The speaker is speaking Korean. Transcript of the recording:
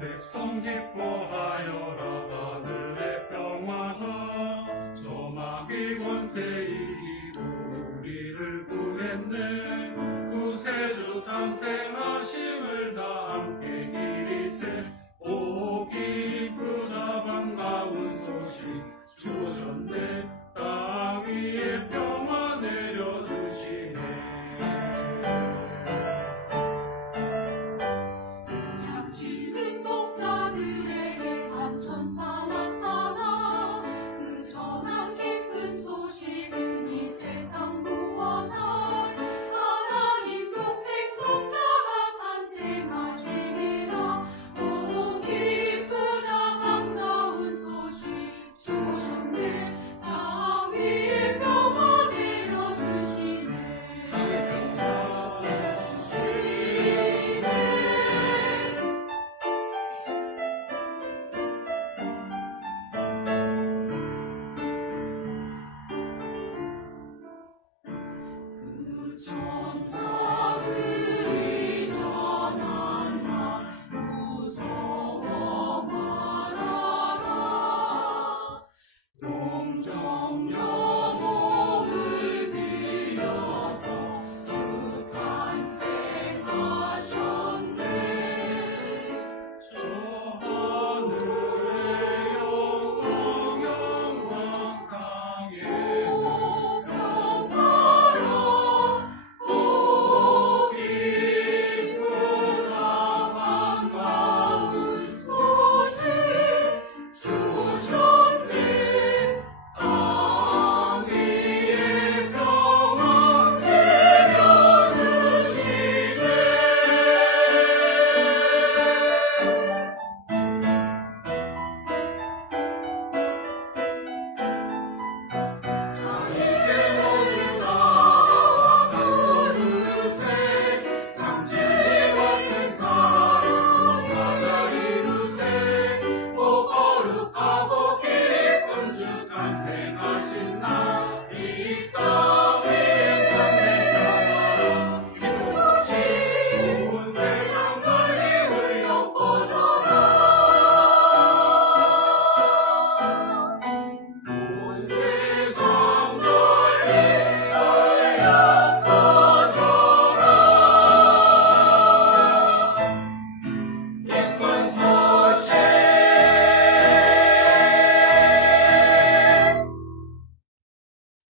백성 기뻐하여라 하늘의 평화가 저 마귀 권세 이기고 우리를 구했네. 구세주 탄생하심을 다 함께 기리세. 오 기쁘다 반가운 소식 주셨네. 땅 위에 모든 목자들에게 한 천사